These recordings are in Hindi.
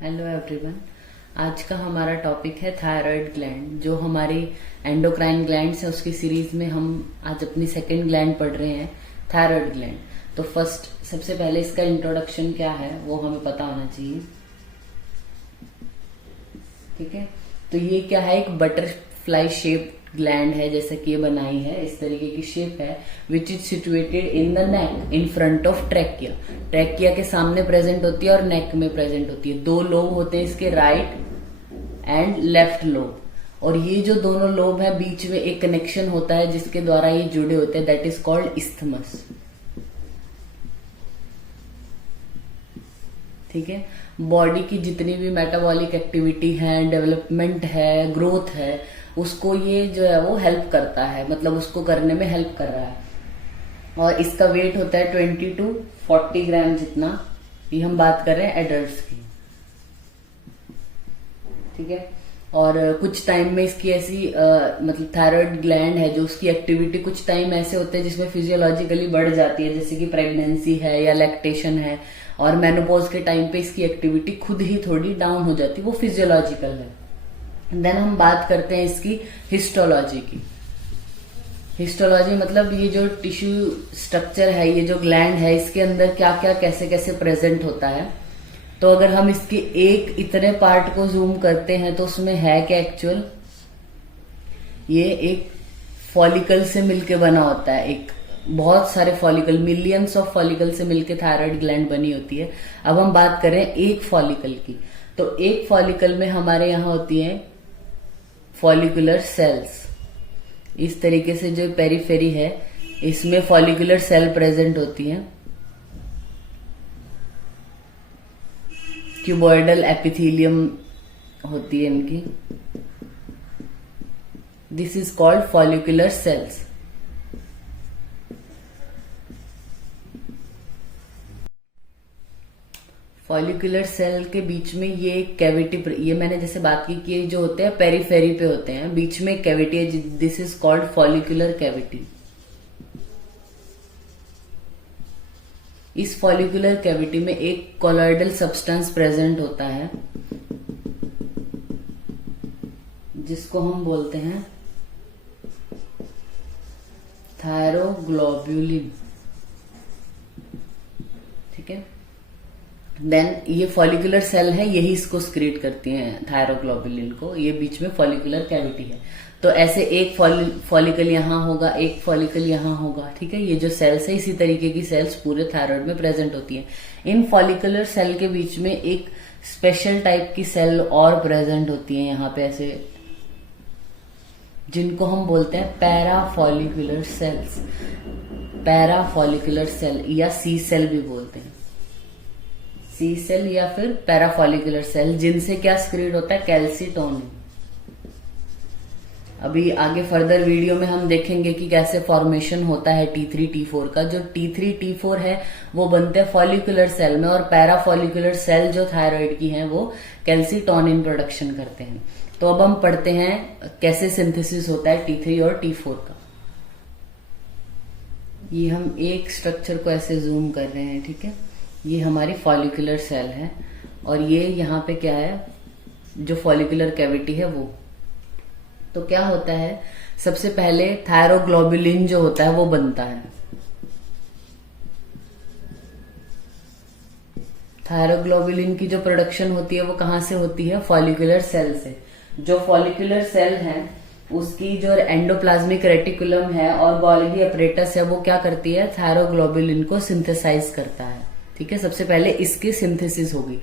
Hello everyone. आज का हमारा टॉपिक है थायराइड ग्लैंड। जो हमारी एंडोक्राइन ग्लैंड्स है उसकी सीरीज में हम आज अपनी सेकंड ग्लैंड पढ़ रहे हैं, थायराइड ग्लैंड। तो फर्स्ट सबसे पहले इसका इंट्रोडक्शन क्या है वो हमें पता होना चाहिए। ठीक है, तो ये क्या है, एक बटरफ्लाई शेप ग्लैंड है, जैसे कि ये बनाई है, इस तरीके की शेप है, which is situated in the neck in front of trachea. Trachea के सामने प्रेजेंट होती है और नेक में प्रेजेंट होती है। दो लोब होते हैं इसके, राइट एंड लेफ्ट लोब, और ये जो दोनों लोब है बीच में एक कनेक्शन होता है जिसके द्वारा ये जुड़े होते हैं, दैट इज कॉल्ड इस्थमस। ठीक है, बॉडी की जितनी भी मेटाबॉलिक एक्टिविटी है, डेवलपमेंट है, ग्रोथ है, उसको ये जो है वो हेल्प करता है, मतलब उसको करने में हेल्प कर रहा है। और इसका वेट होता है 20 to 40 ग्राम जितना। ये हम बात कर रहे हैं एडल्ट्स की। ठीक है, और कुछ टाइम में इसकी ऐसी मतलब थायराइड ग्लैंड है जो उसकी एक्टिविटी कुछ टाइम ऐसे होते हैं जिसमें फिजियोलॉजिकली बढ़ जाती है, जैसे कि प्रेगनेंसी है या लैक्टेशन है, और मेनोपॉज के टाइम पे इसकी एक्टिविटी खुद ही थोड़ी डाउन हो जाती है, वो फिजियोलॉजिकल है। देन हम बात करते हैं इसकी हिस्टोलॉजी की। हिस्टोलॉजी मतलब ये जो टिश्यू स्ट्रक्चर है, ये जो ग्लैंड है, इसके अंदर क्या क्या कैसे कैसे प्रेजेंट होता है। तो अगर हम इसके एक इतने पार्ट को जूम करते हैं तो उसमें है क्या एक्चुअल, ये एक फॉलिकल से मिलके बना होता है, एक बहुत सारे फॉलिकल, मिलियंस ऑफ फॉलिकल से मिलके थायराइड ग्लैंड बनी होती है। अब हम बात करें एक फॉलिकल की, तो एक फॉलिकल में हमारे यहाँ होती है फॉलिकुलर सेल्स। इस तरीके से जो पेरीफेरी है इसमें फॉलिकुलर सेल प्रेजेंट होती है, क्यूबॉइडल एपिथेलियम होती है इनकी। This is called follicular cells. Follicular cell के बीच में ये एक कैविटी, ये मैंने जैसे बात की कि जो होते हैं पेरीफेरी पे होते हैं, बीच में कैविटी है, this is called follicular cavity. इस फॉलिकुलर कैविटी में एक कोलॉइडल सब्सटेंस प्रेजेंट होता है जिसको हम बोलते हैं थायरोग्लोब्युलिन। ठीक है, देन ये फॉलिकुलर सेल है, यही इसको स्क्रीट करती हैं थायरोग्लोबुलिन को। ये बीच में फॉलिकुलर कैविटी है, तो ऐसे एक फॉलिकल यहां होगा, एक फॉलिकल यहां होगा। ठीक है, ये जो सेल्स है इसी तरीके की सेल्स पूरे थायराइड में प्रेजेंट होती हैं। इन फॉलिकुलर सेल के बीच में एक स्पेशल टाइप की सेल और प्रेजेंट होती है यहाँ पे ऐसे, जिनको हम बोलते हैं पैराफॉलिकुलर सेल्स। पैराफॉलिकुलर सेल या सी सेल भी बोलते हैं, सी सेल या फिर पैराफॉलिकुलर सेल, जिनसे क्या स्क्रीड होता है, कैल्सिटोनिन। अभी आगे फर्दर वीडियो में हम देखेंगे कि कैसे फॉर्मेशन होता है T3 T4 का। जो T3 T4 है वो बनते हैं फॉलिकुलर सेल में, और पैराफॉलिकुलर सेल जो थायराइड की हैं वो कैल्सिटोनिन प्रोडक्शन करते हैं। तो अब हम पढ़ते हैं कैसे सिंथेसिस होता है T3 और T4 का। ये हम एक स्ट्रक्चर को ऐसे जूम कर रहे हैं। ठीक है, ये हमारी फॉलिकुलर सेल है, और ये यहाँ पे क्या है, जो फॉलिकुलर कैविटी है वो। तो क्या होता है, सबसे पहले थायरोग्लोबुलिन जो होता है वो बनता है। थायरोग्लोबुलिन की जो प्रोडक्शन होती है वो कहाँ से होती है, फॉलिकुलर सेल से। जो फॉलिकुलर सेल है उसकी जो एंडोप्लाज्मिक रेटिकुलम है और गोल्गी अपरेटस है वो क्या करती है, थायरोग्लोबुलिन को सिंथेसाइज करता है। ठीक है, सबसे पहले इसकी सिंथेसिस होगी।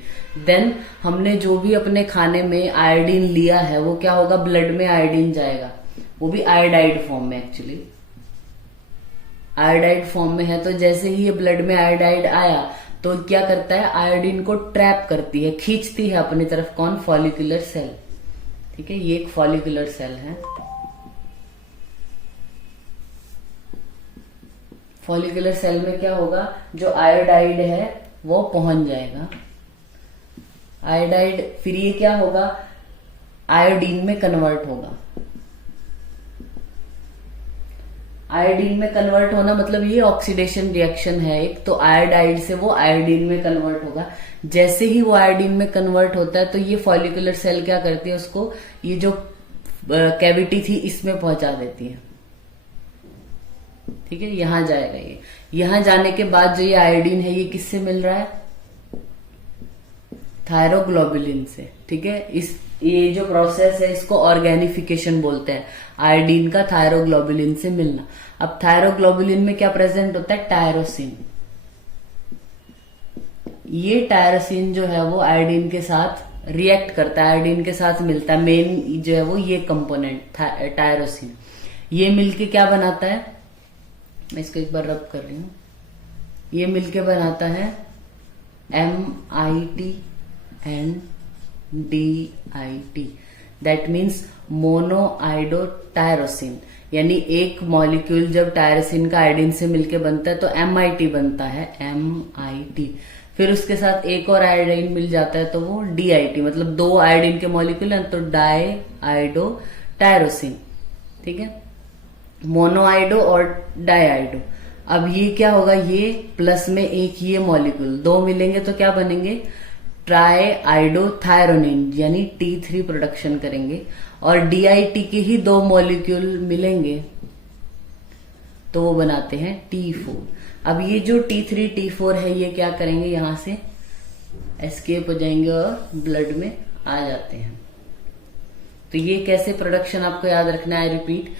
देन हमने जो भी अपने खाने में आयोडीन लिया है वो क्या होगा, ब्लड में आयोडीन जाएगा, वो भी आयोडाइड फॉर्म में। एक्चुअली आयोडाइड फॉर्म में है, तो जैसे ही ये ब्लड में आयोडाइड आया तो क्या करता है, आयोडीन को ट्रैप करती है, खींचती है अपनी तरफ। कौन, फॉलिकुलर सेल। ठीक है, ये एक फॉलिकुलर सेल है। फॉलिकुलर सेल में क्या होगा, जो आयोडाइड है वो पहुंच जाएगा। आयोडाइड फिर ये क्या होगा, आयोडीन में कन्वर्ट होगा। आयोडीन में कन्वर्ट होना मतलब ये ऑक्सीडेशन रिएक्शन है एक, तो आयोडाइड से वो आयोडीन में कन्वर्ट होगा। जैसे ही वो आयोडीन में कन्वर्ट होता है तो ये फॉलिकुलर सेल क्या करती है, उसको ये जो कैविटी थी इसमें पहुंचा देती है। ठीक है, यहां जाएगा ये। यहां जाने के बाद जो ये आयोडीन है ये किससे मिल रहा है, थायरोग्लोबुलिन से। ठीक है, ये जो प्रोसेस है इसको ऑर्गेनिफिकेशन बोलते हैं, आयोडीन का थायरोग्लोबुलिन से मिलना। अब थायरोग्लोबुलिन में क्या प्रेजेंट होता है, टायरोसिन। ये टायरोसिन जो है वो आयोडीन के साथ रिएक्ट करता है, आयोडीन के साथ मिलता है। मेन जो है वो ये कंपोनेंट टायरोसिन, ये मिलके क्या बनाता है, मैं इसको एक बार रब कर रही हूं, ये मिलके बनाता है MIT and DIT, that means monoiodotyrosine. यानी एक मॉलिक्यूल जब टायरोसिन का आयोडीन से मिलके बनता है तो MIT बनता है, MIT। फिर उसके साथ एक और आयोडीन मिल जाता है तो वो DIT, मतलब दो आयोडीन के मॉलिक्यूल हैं तो डाई आइडो टायरोसिन। ठीक है, मोनोआइडो और डाइआइडो। अब ये क्या होगा, ये प्लस में एक ये मॉलिक्यूल, दो मिलेंगे तो क्या बनेंगे, ट्राई आइडोथायरोनिन, यानी T3 प्रोडक्शन करेंगे। और DIT के ही दो मॉलिक्यूल मिलेंगे तो वो बनाते हैं T4। अब ये जो T3 T4 है ये क्या करेंगे, यहां से एस्केप हो जाएंगे और ब्लड में आ जाते हैं। तो ये कैसे प्रोडक्शन आपको याद रखना है, रिपीट।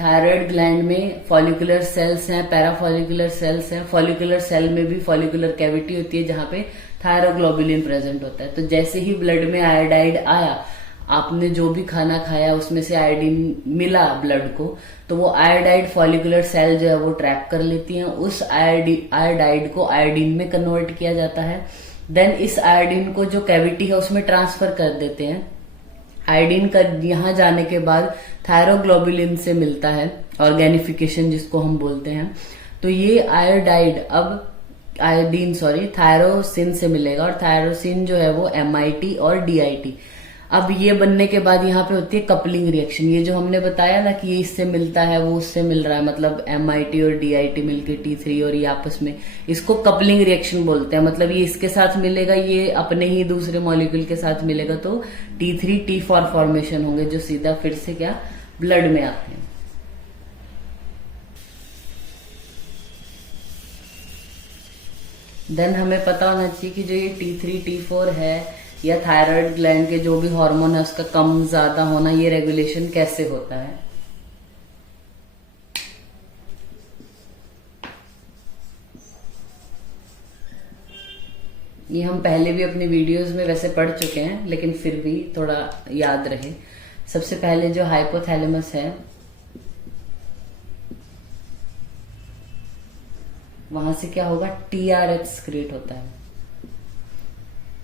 थायराइड ग्लैंड में फॉलिकुलर सेल्स हैं, पैराफॉलिकुलर सेल्स हैं। फॉलिकुलर सेल में भी फॉलिकुलर कैविटी होती है जहां पे थायरोग्लोबुलिन प्रेजेंट होता है। तो जैसे ही ब्लड में आयोडाइड आया, आपने जो भी खाना खाया उसमें से आयोडीन मिला ब्लड को, तो वो आयोडाइड फॉलिकुलर सेल जो है वो ट्रैप कर लेती हैं। उस आयोडाइड को आयोडीन में कन्वर्ट किया जाता है। देन इस आयोडीन को जो कैविटी है उसमें ट्रांसफर कर देते हैं। आयोडीन का यहां जाने के बाद थायरोग्लोबुलिन से मिलता है, ऑर्गेनिफिकेशन जिसको हम बोलते हैं। तो ये आयोडाइड अब थायरोसिन से मिलेगा, और थायरोसिन जो है वो MIT और DIT। अब ये बनने के बाद यहाँ पे होती है कपलिंग रिएक्शन। ये जो हमने बताया ना कि ये इससे मिलता है वो उससे मिल रहा है, मतलब MIT और DIT मिलके T3 और ये आपस में, इसको कपलिंग रिएक्शन बोलते हैं। मतलब ये इसके साथ मिलेगा, ये अपने ही दूसरे मॉलिक्यूल के साथ मिलेगा तो T3 T4 फॉर्मेशन होंगे, जो सीधा फिर से क्या ब्लड में आते हैं। देन हमें पता होना चाहिए कि जो ये T3 T4 है या थायराइड ग्लैंड के जो भी हार्मोन है उसका कम ज्यादा होना, ये रेगुलेशन कैसे होता है। ये हम पहले भी अपनी वीडियोस में वैसे पढ़ चुके हैं, लेकिन फिर भी थोड़ा याद रहे। सबसे पहले जो हाइपोथैलेमस है वहां से क्या होगा, TRH सिक्रेट होता है,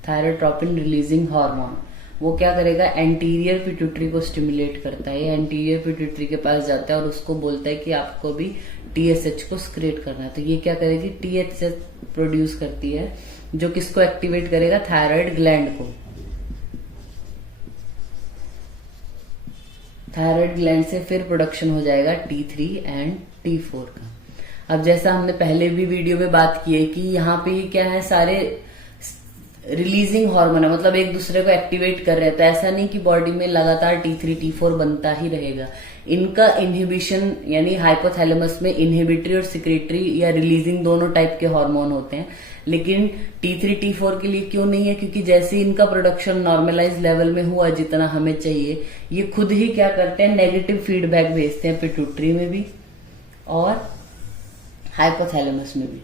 थायरोट्रोपिन रिलीजिंग हार्मोन। वो क्या करेगा, एंटीरियर पिट्यूटरी को स्टिमुलेट करता है। ये एंटीरियर पिट्यूटरी के पास जाता है और उसको बोलता है कि आपको भी TSH को सिक्रेट करना है। तो ये क्या करेगी, TSH प्रोड्यूस करती है, जो किसको एक्टिवेट करेगा, थायराइड ग्लैंड को। थायराइड ग्लैंड से फिर प्रोडक्शन हो जाएगा T3 एंड T4 का। अब जैसा हमने पहले भी वीडियो में बात की है कि यहाँ पे क्या है, सारे रिलीजिंग हार्मोन है, मतलब एक दूसरे को एक्टिवेट कर रहे हैं। तो ऐसा नहीं कि बॉडी में लगातार T3 T4 बनता ही रहेगा। इनका इनहिबिशन, यानी हाइपोथैलेमस में इनहिबिटरी और सिक्रेटरी या रिलीजिंग दोनों टाइप के हार्मोन होते हैं। लेकिन T3 T4 के लिए क्यों नहीं है, क्योंकि जैसे इनका प्रोडक्शन नॉर्मलाइज लेवल में हुआ जितना हमें चाहिए, ये खुद ही क्या करते हैं, नेगेटिव फीडबैक भेजते हैं पिट्यूटरी में भी और हाइपोथैलेमस में भी।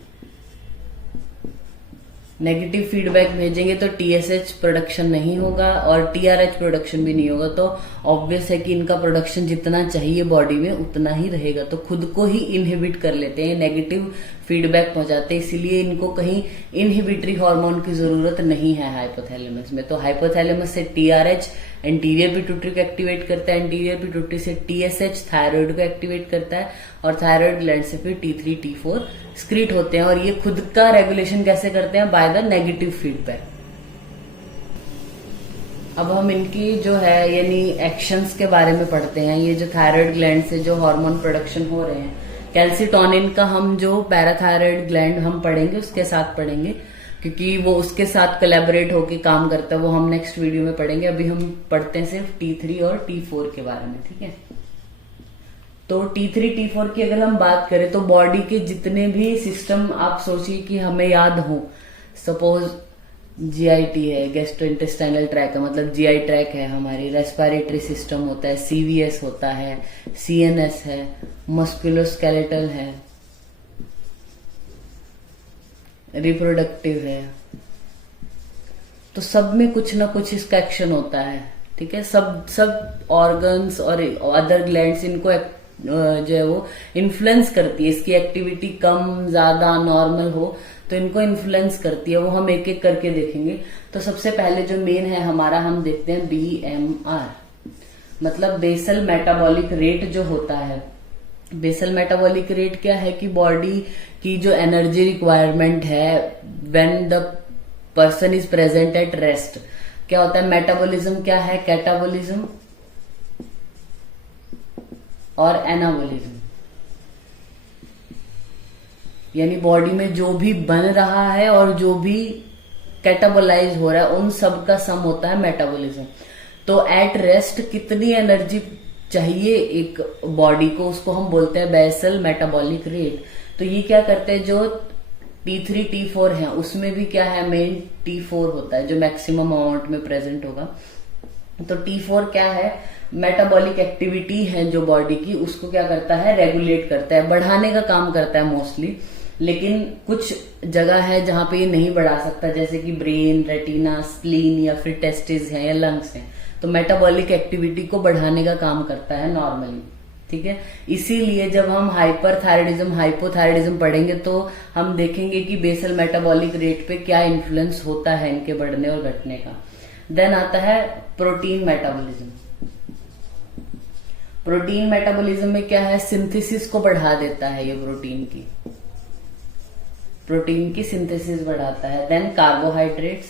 नेगेटिव फीडबैक भेजेंगे तो TSH प्रोडक्शन नहीं होगा और TRH प्रोडक्शन भी नहीं होगा। तो ऑब्वियस है कि इनका प्रोडक्शन जितना चाहिए बॉडी में उतना ही रहेगा। तो खुद को ही इनहिबिट कर लेते हैं, नेगेटिव फीडबैक पहुंचाते हैं। इसीलिए इनको कहीं इनहिबिटरी हार्मोन की जरूरत नहीं है हाइपोथैलेमस में। तो हाइपोथैलेमस से TRH एंटीरियर पिट्यूटरी को एक्टिवेट करता है, एंटीरियर पिट्यूटरी से TSH थायराइड को एक्टिवेट करता है, और थायराइड ग्लैंड से फिर T3 T4 स्क्रीट होते हैं। और ये खुद का रेगुलेशन कैसे करते हैं, बाय द नेगेटिव फीडबैक। अब हम इनकी जो है यानी एक्शंस के बारे में पढ़ते हैं। ये जो थायराइड ग्लैंड से जो हार्मोन प्रोडक्शन हो रहे हैं, कैल्सिटोनिन का हम जो पैराथायराइड ग्लैंड हम पढ़ेंगे उसके साथ पढ़ेंगे, क्योंकि वो उसके साथ कोलैबोरेट होके काम करता है, वो हम नेक्स्ट वीडियो में पढ़ेंगे। अभी हम पढ़ते हैं सिर्फ T3 और T4 के बारे में, ठीक है। तो T3 T4 की अगर हम बात करें तो बॉडी के जितने भी सिस्टम आप सोचिए कि हमें याद हो, सपोज GIT है, गैस्ट्रोइंटेस्टाइनल ट्रैक है, मतलब GI ट्रैक है, हमारी रेस्पिरेटरी सिस्टम होता है, CVS होता है, CNS है, मस्कुलोस्केलेटल है, रिप्रोडक्टिव है। तो सब में कुछ ना कुछ इसका एक्शन होता है, ठीक है। सब ऑर्गन्स और अदर ग्लैंड्स इनको जो है वो इन्फ्लुएंस करती है। इसकी एक्टिविटी कम ज्यादा नॉर्मल हो तो इनको इन्फ्लुएंस करती है, वो हम एक एक करके देखेंगे। तो सबसे पहले जो मेन है हमारा, हम देखते हैं BMR, मतलब बेसल मेटाबॉलिक रेट जो होता है। बेसल मेटाबॉलिक रेट क्या है कि बॉडी की जो एनर्जी रिक्वायरमेंट है when the person is present at rest, क्या होता है। मेटाबॉलिज्म क्या है, कैटाबॉलिज्म और एनाबॉलिज्म, यानी बॉडी में जो भी बन रहा है और जो भी कैटाबोलाइज हो रहा है उन सब का सम होता है मेटाबॉलिज्म। तो एट रेस्ट कितनी एनर्जी चाहिए एक बॉडी को, उसको हम बोलते हैं बेसल मेटाबॉलिक रेट। तो ये क्या करते हैं, जो T3 T4 है उसमें भी क्या है, मेन T4 होता है जो मैक्सिमम अमाउंट में प्रेजेंट होगा। तो T4 क्या है, मेटाबॉलिक एक्टिविटी है जो बॉडी की, उसको क्या करता है, रेगुलेट करता है, बढ़ाने का काम करता है मोस्टली। लेकिन कुछ जगह है जहां पे ये नहीं बढ़ा सकता, जैसे कि ब्रेन, रेटिना, स्प्लीन या फिर टेस्टिस है या लंग्स हैं। तो मेटाबॉलिक एक्टिविटी को बढ़ाने का काम करता है नॉर्मली, ठीक है। इसीलिए जब हम हाइपरथायराइडिज्म हाइपोथायराइडिज्म पढ़ेंगे तो हम देखेंगे कि बेसल मेटाबॉलिक रेट पे क्या इन्फ्लुएंस होता है इनके बढ़ने और घटने का। देन आता है प्रोटीन मेटाबॉलिज्म। प्रोटीन मेटाबॉलिज्म में क्या है, सिंथेसिस को बढ़ा देता है ये, प्रोटीन की सिंथेसिस बढ़ाता है। देन कार्बोहाइड्रेट्स,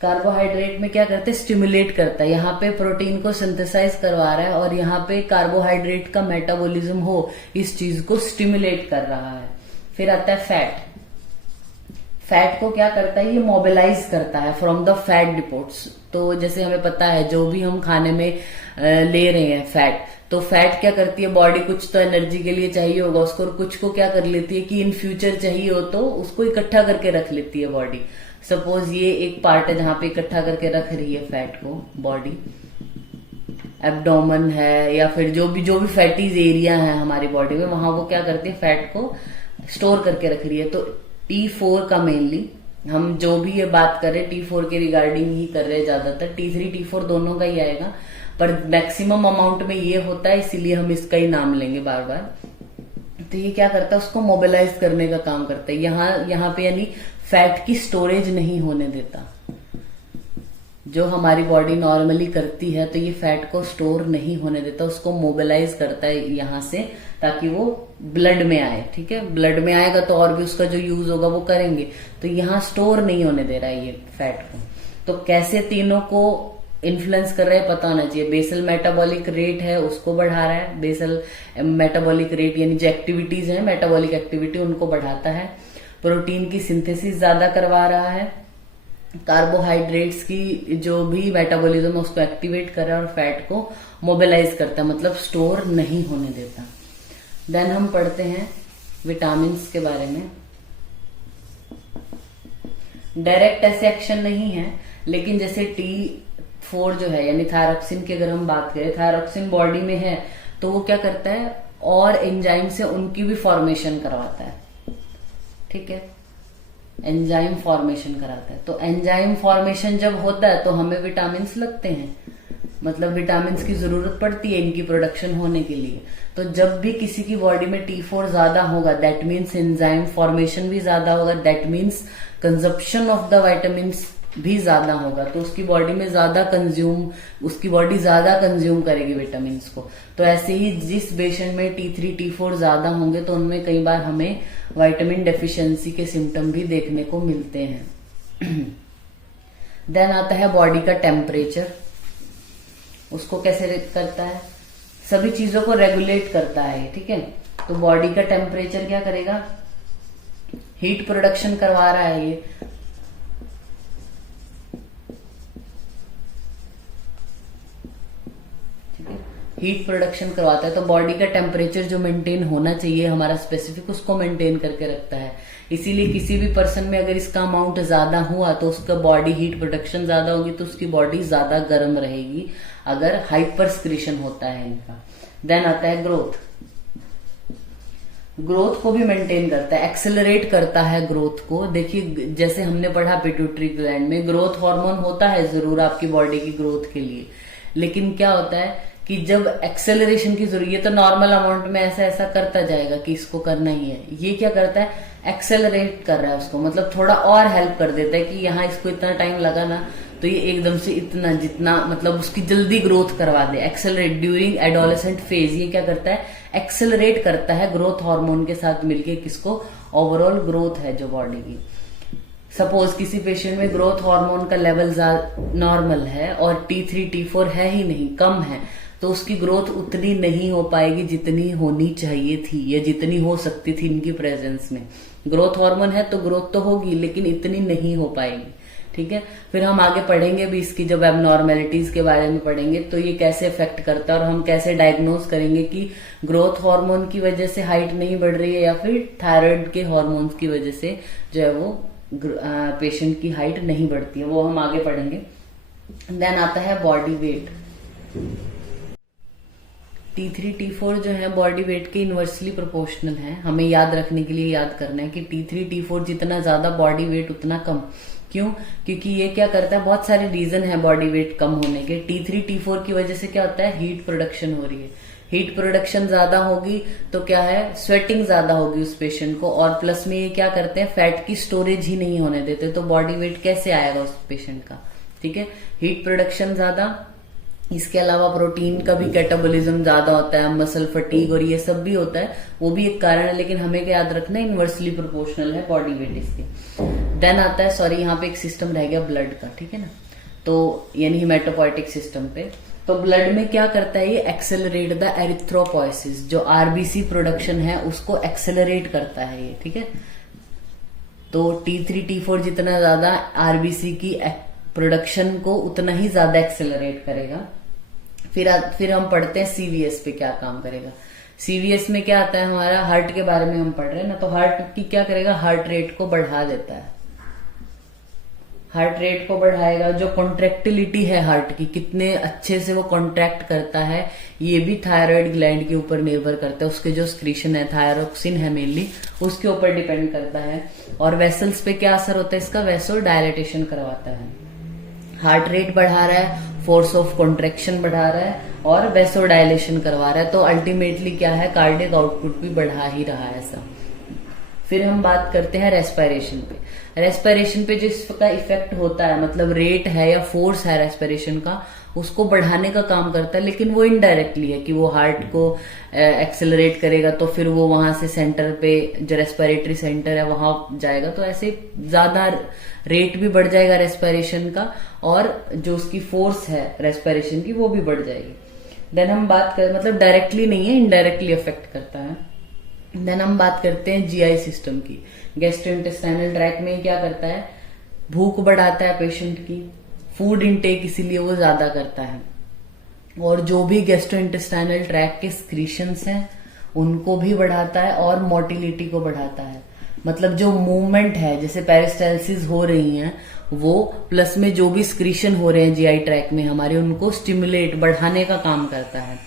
कार्बोहाइड्रेट में क्या करते हैं, स्टिमुलेट करता है। यहाँ पे प्रोटीन को सिंथेसाइज करवा रहा है और यहाँ पे कार्बोहाइड्रेट का मेटाबॉलिज्म हो, इस चीज को स्टिमुलेट कर रहा है। फिर आता है फैट। फैट को क्या करता है, ये मोबिलाइज करता है फ्रॉम द फैट डिपोट्स। तो जैसे हमें पता है जो भी हम खाने में ले रहे हैं फैट, तो फैट क्या करती है, बॉडी कुछ तो एनर्जी के लिए चाहिए होगा उसको, और कुछ को क्या कर लेती है कि इन फ्यूचर चाहिए हो तो उसको इकट्ठा करके रख लेती है बॉडी। सपोज ये एक पार्ट है जहां पे इकट्ठा करके रख रही है फैट को बॉडी, एब्डोमेन है या फिर जो भी फैटीज एरिया है हमारी बॉडी में, वहां वो क्या करती है, फैट को स्टोर करके रख रही है। तो T4 का मेनली हम जो भी ये बात कर रहे हैं T4 के रिगार्डिंग ही कर रहे हैं ज्यादातर, T3 T4 दोनों का ही आएगा, पर मैक्सिमम अमाउंट में ये होता है, इसीलिए हम इसका ही नाम लेंगे बार बार। तो ये क्या करता है, उसको मोबिलाइज करने का काम करता है। यहाँ पे यानी फैट की स्टोरेज नहीं होने देता, जो हमारी बॉडी नॉर्मली करती है, तो ये फैट को स्टोर नहीं होने देता, उसको मोबिलाइज करता है यहाँ से, ताकि वो ब्लड में आए, ठीक है। ब्लड में आएगा तो और भी उसका जो यूज होगा वो करेंगे, तो यहाँ स्टोर नहीं होने दे रहा है ये फैट को। तो कैसे तीनों को इन्फ्लुएंस कर रहे हैं पता होना चाहिए। बेसल मेटाबॉलिक रेट है उसको बढ़ा रहा है, बेसल मेटाबॉलिक रेट यानी जो एक्टिविटीज है मेटाबॉलिक एक्टिविटी उनको बढ़ाता है। प्रोटीन की सिंथेसिस ज्यादा करवा रहा है, कार्बोहाइड्रेट्स की जो भी मेटाबॉलिज्म है उसको एक्टिवेट कर रहा है, और फैट को मोबिलाइज करता है, मतलब स्टोर नहीं होने देता। देन हम पढ़ते हैं विटामिन के बारे में। डायरेक्ट ऐसे एक्शन नहीं है, लेकिन जैसे T4 जो है यानी थायरॉक्सिन की अगर हम बात करें, थायरॉक्सिन बॉडी में है तो वो क्या करता है, और एंजाइम से उनकी भी फॉर्मेशन करवाता है, ठीक है। एंजाइम फॉर्मेशन कराता है, तो एंजाइम फॉर्मेशन जब होता है तो हमें विटामिन लगते हैं, मतलब विटामिन की जरूरत पड़ती है इनकी प्रोडक्शन होने के लिए। तो जब भी किसी की बॉडी में T4 ज्यादा होगा, दैट मीन्स एंजाइम फॉर्मेशन भी ज्यादा होगा, that means consumption of the vitamin भी ज्यादा होगा, तो उसकी बॉडी में उसकी बॉडी ज्यादा कंज्यूम करेगी विटामिन को। तो ऐसे ही जिस पेशेंट में T3 T4 ज्यादा होंगे तो उनमें कई बार हमें विटामिन डेफिशिएंसी के सिम्टम भी देखने को मिलते हैं। देन आता है बॉडी का टेम्परेचर, उसको कैसे करता है, सभी चीजों को रेगुलेट करता है, ठीक है। तो बॉडी का टेम्परेचर क्या करेगा, हीट प्रोडक्शन करवा रहा है ये, हीट प्रोडक्शन करवाता है। तो बॉडी का टेम्परेचर जो मेंटेन होना चाहिए हमारा स्पेसिफिक, उसको मेंटेन करके रखता है। इसीलिए किसी भी पर्सन में अगर इसका अमाउंट ज्यादा हुआ तो उसका बॉडी हीट प्रोडक्शन ज्यादा होगी, तो उसकी बॉडी ज्यादा गर्म रहेगी अगर हाइपर स्क्रीशन होता है इनका। देन आता है ग्रोथ। ग्रोथ को भी मेंटेन करता है, एक्सेलरेट करता है ग्रोथ को। देखिए जैसे हमने पढ़ा पिट्यूटरी ग्लैंड में ग्रोथ हार्मोन होता है जरूर आपकी बॉडी की ग्रोथ के लिए, लेकिन क्या होता है कि जब एक्सेलरेशन की जरूरत, ये तो नॉर्मल अमाउंट में ऐसा ऐसा करता जाएगा कि इसको करना ही है, ये क्या करता है एक्सेलरेट कर रहा है उसको, मतलब थोड़ा और हेल्प कर देता है कि यहाँ इसको इतना टाइम लगा ना, तो ये एकदम से इतना जितना मतलब उसकी जल्दी ग्रोथ करवा दे। एक्सेलरेट ड्यूरिंग एडोलेसेंट फेज, ये क्या करता है एक्सेलरेट करता है ग्रोथ हार्मोन के साथ मिलके किसको, ओवरऑल ग्रोथ है जो बॉडी की। सपोज किसी पेशेंट में ग्रोथ हार्मोन का लेवल नॉर्मल है और T3 T4 है ही नहीं, कम है, तो उसकी ग्रोथ उतनी नहीं हो पाएगी जितनी होनी चाहिए थी या जितनी हो सकती थी इनकी प्रेजेंस में। ग्रोथ हार्मोन है तो ग्रोथ तो होगी लेकिन इतनी नहीं हो पाएगी, ठीक है। फिर हम आगे पढ़ेंगे भी इसकी, जब एबनॉर्मेलिटीज के बारे में पढ़ेंगे तो ये कैसे इफेक्ट करता है और हम कैसे डायग्नोज करेंगे कि ग्रोथ हार्मोन की वजह से हाइट नहीं बढ़ रही है या फिर थायराइड के हार्मोन्स की वजह से जो है वो पेशेंट की हाइट नहीं बढ़ती है, वो हम आगे पढ़ेंगे। देन आता है बॉडी वेट। T3 T4 जो है बॉडी वेट के इनवर्सली प्रोपोर्शनल है। हमें याद रखने के लिए याद करना है कि T3 T4 जितना ज्यादा बॉडी वेट उतना कम। क्यों? क्योंकि ये क्या करता है, बहुत सारे रीजन है बॉडी वेट कम होने के। T3 T4 की वजह से क्या होता है, हीट प्रोडक्शन हो रही है। हीट प्रोडक्शन ज्यादा होगी तो क्या है, स्वेटिंग ज्यादा होगी उस पेशेंट को, और प्लस में ये क्या करते हैं फैट की स्टोरेज ही नहीं होने देते, तो बॉडी वेट कैसे आएगा उस पेशेंट का, ठीक है। हीट प्रोडक्शन ज्यादा, इसके अलावा प्रोटीन का भी कैटाबॉलिज्म ज्यादा होता है, मसल फटीग और ये सब भी होता है, वो भी एक कारण है, लेकिन हमें क्या याद रखना है इनवर्सली प्रोपोर्शनल है बॉडी वेट इसके। देन आता है, सॉरी यहाँ पे एक सिस्टम रह गया ब्लड का, ठीक है ना, तो यानी हिमेटोपोइटिक सिस्टम पे। तो ब्लड में क्या करता है ये, एक्सेलरेट द एरिथ्रोपोइसिस, जो आरबीसी प्रोडक्शन है उसको एक्सेलरेट करता है ये, ठीक है। तो T3 T4 जितना ज्यादा आरबीसी की प्रोडक्शन को उतना ही ज्यादा एक्सेलरेट करेगा। फिर हम पढ़ते हैं सीवीएस पे क्या काम करेगा। सीवीएस में क्या आता है, हमारा हार्ट के बारे में हम पढ़ रहे हैं ना, तो हार्ट की क्या करेगा, हार्ट रेट को बढ़ा देता है। हार्ट रेट को बढ़ाएगा, जो कॉन्ट्रेक्टिलिटी है हार्ट की, कितने अच्छे से वो कॉन्ट्रैक्ट करता है, ये भी थायराइड ग्लैंड के ऊपर निर्भर करता है। उसके जो स्क्रीशन है, थायरोक्सिन है मेनली, उसके ऊपर डिपेंड करता है। और वेसल्स पे क्या असर होता है इसका, वेसो डायलेटेशन करवाता है। हार्ट रेट बढ़ा रहा है, फोर्स ऑफ कॉन्ट्रेक्शन बढ़ा रहा है और वेसो डायलेशन करवा रहा है, तो अल्टीमेटली क्या है, कार्डियक आउटपुट भी बढ़ा ही रहा है ऐसा। फिर हम बात करते हैं रेस्पिरेशन पे। रेस्पिरेशन पे जो इसका इफेक्ट होता है, मतलब रेट है या फोर्स है रेस्पिरेशन का, उसको बढ़ाने का काम करता है, लेकिन वो इनडायरेक्टली है कि वो हार्ट को एक्सेलरेट करेगा तो फिर वो वहां से सेंटर पे, जो रेस्पिरेटरी सेंटर है वहां जाएगा, तो ऐसे ज्यादा रेट भी बढ़ जाएगा रेस्पिरेशन का, और जो उसकी फोर्स है रेस्पिरेशन की वो भी बढ़ जाएगी। देन हम बात कर, मतलब डायरेक्टली नहीं है, इनडायरेक्टली इफेक्ट करता है। देन हम बात करते हैं जीआई सिस्टम की। गैस्ट्रोइंटेस्टाइनल ट्रैक्ट में क्या करता है, भूख बढ़ाता है पेशेंट की, फूड इनटेक इसीलिए वो ज्यादा करता है, और जो भी गैस्ट्रोइंटेस्टाइनल ट्रैक्ट के स्क्रीशंस हैं उनको भी बढ़ाता है और मोटिलिटी को बढ़ाता है। मतलब जो मूवमेंट है, जैसे पेरिस्टाल्सिस हो रही हैं वो, प्लस में जो भी स्क्रीशन हो रहे हैं जीआई ट्रैक्ट में हमारे, उनको स्टिमुलेट, बढ़ाने का काम करता है।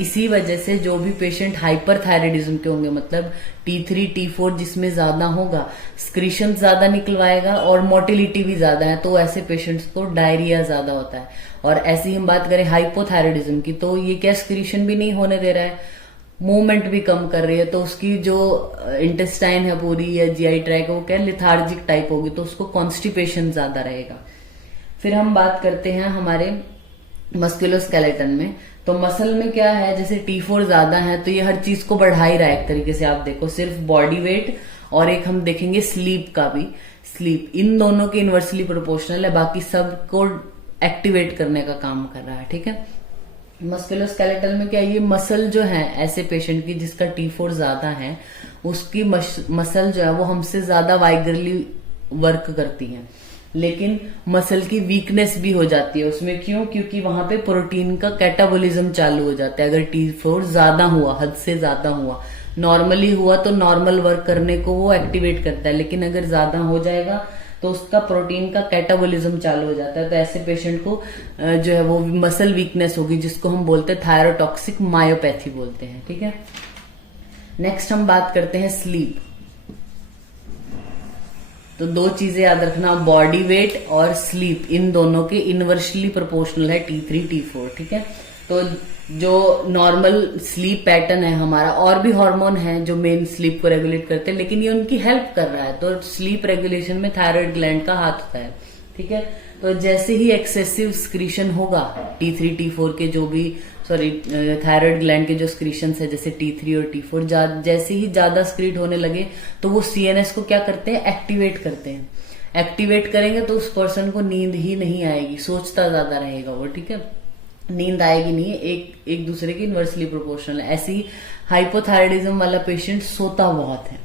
इसी वजह से जो भी पेशेंट हाइपरथायराइडिज्म के होंगे, मतलब T3 T4 जिसमें ज्यादा होगा, स्क्रीशन ज्यादा निकलवाएगा और मोटिलिटी भी ज्यादा है, तो ऐसे पेशेंट्स को डायरिया ज्यादा होता है। और ऐसी हम बात करें हाइपोथायराइडिज्म की, तो ये क्या, स्क्रीशन भी नहीं होने दे रहा है, मूवमेंट भी कम कर रही है, तो उसकी जो इंटेस्टाइन है पूरी या जीआई ट्रैक, वो क्या लिथार्जिक टाइप होगी, तो उसको कॉन्स्टिपेशन ज्यादा रहेगा। फिर हम बात करते हैं हमारे मस्कुलोस्केलेटन में। तो मसल में क्या है, जैसे T4 ज्यादा है तो ये हर चीज को बढ़ा ही रहा है एक तरीके से। आप देखो सिर्फ बॉडी वेट और एक हम देखेंगे स्लीप का भी, स्लीप इन दोनों के इनवर्सली प्रोपोर्शनल है, बाकी सबको एक्टिवेट करने का काम कर रहा है, ठीक है। मस्कुलोस्केलेटल में क्या है, ये मसल जो है ऐसे पेशेंट की जिसका T4 ज्यादा है, उसकी मसल जो है वो हमसे ज्यादा वाइगरली वर्क करती है, लेकिन मसल की वीकनेस भी हो जाती है उसमें। क्यों? क्योंकि वहां पे प्रोटीन का कैटाबोलिज्म चालू हो जाता है। अगर T4 ज्यादा हुआ, हद से ज्यादा हुआ, नॉर्मली हुआ तो नॉर्मल वर्क करने को वो एक्टिवेट करता है, लेकिन अगर ज्यादा हो जाएगा तो उसका प्रोटीन का कैटाबोलिज्म चालू हो जाता है। तो ऐसे पेशेंट को जो है वो मसल वीकनेस होगी, जिसको हम बोलते हैं थायरोटॉक्सिक मायोपैथी बोलते हैं। ठीक है, नेक्स्ट हम बात करते हैं स्लीप। तो दो चीजें याद रखना, बॉडी वेट और स्लीप, इन दोनों के इनवर्सली प्रोपोर्शनल है T3 T4। ठीक है, तो जो नॉर्मल स्लीप पैटर्न है हमारा, और भी हार्मोन है जो मेन स्लीप को रेगुलेट करते हैं, लेकिन ये उनकी हेल्प कर रहा है। तो स्लीप रेगुलेशन में थायराइड ग्लैंड का हाथ होता है। ठीक है, तो जैसे ही एक्सेसिव स्क्रीशन होगा T3 T4 के, जो भी थायराइड ग्लैंड के जो स्क्रीशन है जैसे T3 और T4, जैसे ही ज्यादा स्क्रीट होने लगे तो वो CNS को क्या करते हैं, एक्टिवेट करते हैं। एक्टिवेट करेंगे तो उस पर्सन को नींद ही नहीं आएगी, सोचता ज्यादा रहेगा वो। ठीक है, नींद आएगी नहीं, एक दूसरे की इनवर्सली प्रोपोर्शनल है। ऐसे ही हाइपोथायराइडिज्म वाला पेशेंट सोता बहुत है।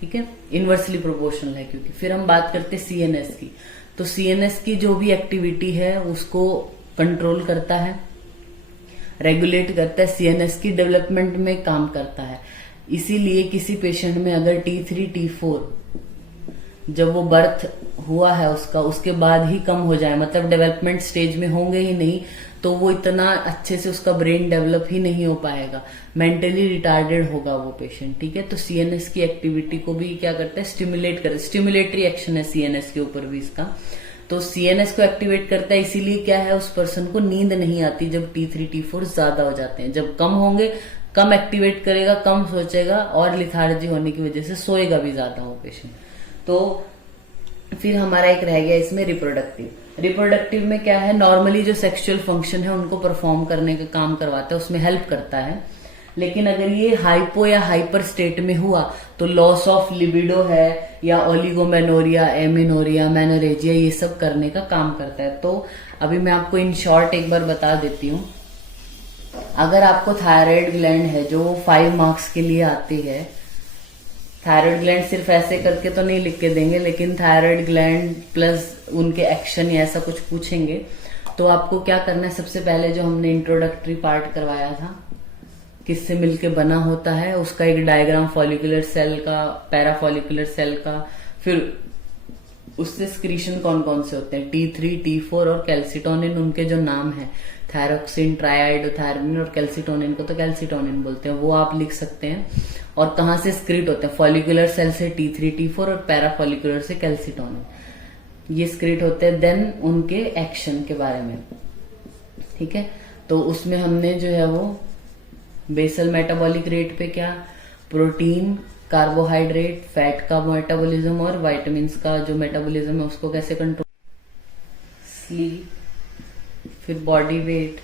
ठीक है, इनवर्सली प्रोपोर्शनल है। क्योंकि फिर हम बात करते हैं CNS की, तो CNS की जो भी एक्टिविटी है उसको कंट्रोल करता है, रेगुलेट करता है, CNS की डेवलपमेंट में काम करता है। इसीलिए किसी पेशेंट में अगर T3 T4 जब वो बर्थ हुआ है उसका, उसके बाद ही कम हो जाए, मतलब डेवलपमेंट स्टेज में होंगे ही नहीं, तो वो इतना अच्छे से उसका ब्रेन डेवलप ही नहीं हो पाएगा, मेंटली रिटार्डेड होगा वो पेशेंट। ठीक है, तो CNS की एक्टिविटी को भी क्या करता है, स्टिमुलेट करता है। स्टिमुलेटरी एक्शन है CNS के ऊपर भी इसका। तो CNS को एक्टिवेट करता है, इसीलिए क्या है, उस पर्सन को नींद नहीं आती जब T3 T4 ज्यादा हो जाते हैं। जब कम होंगे, कम एक्टिवेट करेगा, कम सोचेगा, और लिथार्जी होने की वजह से सोएगा भी ज्यादा वो पेशेंट। तो फिर हमारा एक रह गया इसमें रिप्रोडक्टिव। रिप्रोडक्टिव में क्या है, नॉर्मली जो सेक्सुअल फंक्शन है उनको परफॉर्म करने का काम करवाता है, उसमें हेल्प करता है। लेकिन अगर ये हाइपो या हाइपर स्टेट में हुआ तो लॉस ऑफ लिबिडो है, या ओलिगोमेनोरिया, एमिनोरिया, मैनोरेजिया, ये सब करने का काम करता है। तो अभी मैं आपको इन शॉर्ट एक बार बता देती हूँ। अगर आपको थायराइड ग्लैंड है जो 5 मार्क्स के लिए आती है, थायराइड ग्लैंड सिर्फ ऐसे करके तो नहीं लिख के देंगे, लेकिन थायराइड ग्लैंड प्लस उनके एक्शन या ऐसा कुछ पूछेंगे, तो आपको क्या करना है, सबसे पहले जो हमने इंट्रोडक्टरी पार्ट करवाया था, किससे मिलके बना होता है, उसका एक डायग्राम, फॉलिकुलर सेल का, पैराफॉलिकुलर सेल का, फिर उससे स्क्रीशन कौन कौन से होते हैं, T3 T4 और कैल्सिटोनिन, उनके जो नाम है, थायरोक्सिन, ट्राइआइडोथायरमिन और कैल्सिटोनिन को तो कैल्सिटोनिन बोलते हैं, वो आप लिख सकते हैं। और कहाँ से स्क्रीट होते हैं, फॉलिकुलर सेल से T3 T4 और पैराफॉलिकुलर से कैल्सिटोनिन, ये स्क्रीट होते हैं। देन उनके एक्शन के बारे में, ठीक है, तो उसमें हमने जो है वो बेसल मेटाबॉलिक रेट पे क्या, प्रोटीन, कार्बोहाइड्रेट, फैट का मेटाबॉलिज्म और विटामिन्स का जो मेटाबॉलिज्म है उसको कैसे कंट्रोल, स्लीप, फिर बॉडी वेट।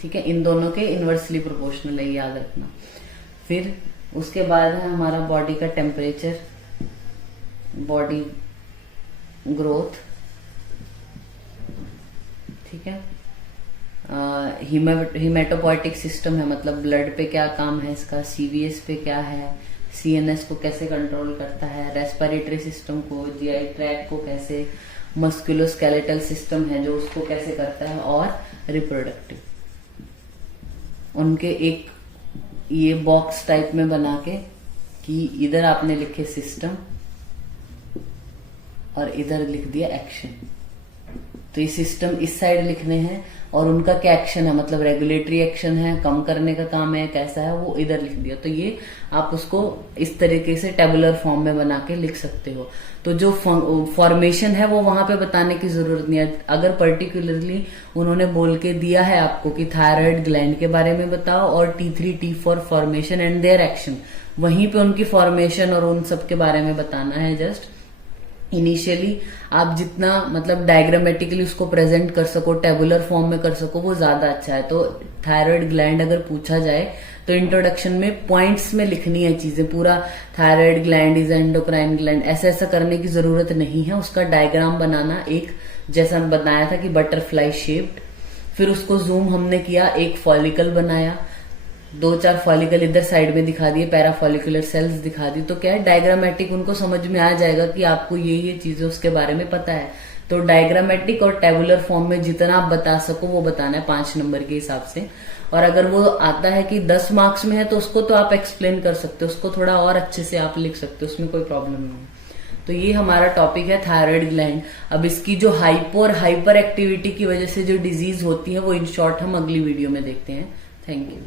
ठीक है, इन दोनों के इनवर्सली प्रोपोर्शनल है, याद रखना। फिर उसके बाद है हमारा बॉडी का टेम्परेचर, बॉडी ग्रोथ, ठीक है, हिमेटोपोइटिक सिस्टम है, मतलब ब्लड पे क्या काम है इसका, CVS पे क्या है, CNS को कैसे कंट्रोल करता है, रेस्पिरेटरी सिस्टम को, GI ट्रैक्ट को कैसे, मस्कुलोस्केलेटल सिस्टम है जो उसको कैसे करता है, और रिप्रोडक्टिव। उनके एक ये बॉक्स टाइप में बना के कि इधर आपने लिखे सिस्टम और इधर लिख दिया एक्शन। तो ये सिस्टम इस साइड लिखने हैं और उनका क्या एक्शन है, मतलब रेगुलेटरी एक्शन है, कम करने का काम है, कैसा है, वो इधर लिख दिया। तो ये आप उसको इस तरीके से टेबुलर फॉर्म में बना के लिख सकते हो। तो जो फॉर्मेशन है वो वहां पे बताने की जरूरत नहीं है। अगर पर्टिकुलरली उन्होंने बोल के दिया है आपको कि थायराइड ग्लैंड के बारे में बताओ और T3 T4 formation and their action, वहीं पे उनकी फॉर्मेशन और उन सब के बारे में बताना है। जस्ट इनिशियली आप जितना मतलब डायग्रामेटिकली उसको प्रेजेंट कर सको, टेबुलर फॉर्म में कर सको, वो ज्यादा अच्छा है। तो थायराइड ग्लैंड अगर पूछा जाए तो इंट्रोडक्शन में पॉइंट्स में लिखनी है चीजें, पूरा thyroid gland is endocrine gland ऐसा करने की जरूरत नहीं है। उसका डायग्राम बनाना, एक जैसा बनाया था कि बटरफ्लाई शेप्ड, फिर उसको जूम हमने किया, एक फॉलिकल बनाया, 2-4 फॉलिकल इधर साइड में दिखा दिए, पैराफॉलिकुलर सेल्स दिखा दी। तो क्या है, डायग्रामेटिक उनको समझ में आ जाएगा कि आपको ये चीजें उसके बारे में पता है। तो डायग्रामेटिक और टेबुलर फॉर्म में जितना आप बता सको वो बताना है 5 नंबर के हिसाब से। और अगर वो आता है कि 10 मार्क्स में है तो उसको तो आप एक्सप्लेन कर सकते हो, उसको थोड़ा और अच्छे से आप लिख सकते हो, उसमें कोई प्रॉब्लम नहीं है। तो ये हमारा टॉपिक है थायराइड ग्लैंड। अब इसकी जो हाइपो और हाइपर एक्टिविटी की वजह से जो डिजीज होती है वो इन शॉर्ट हम अगली वीडियो में देखते हैं। Thank you.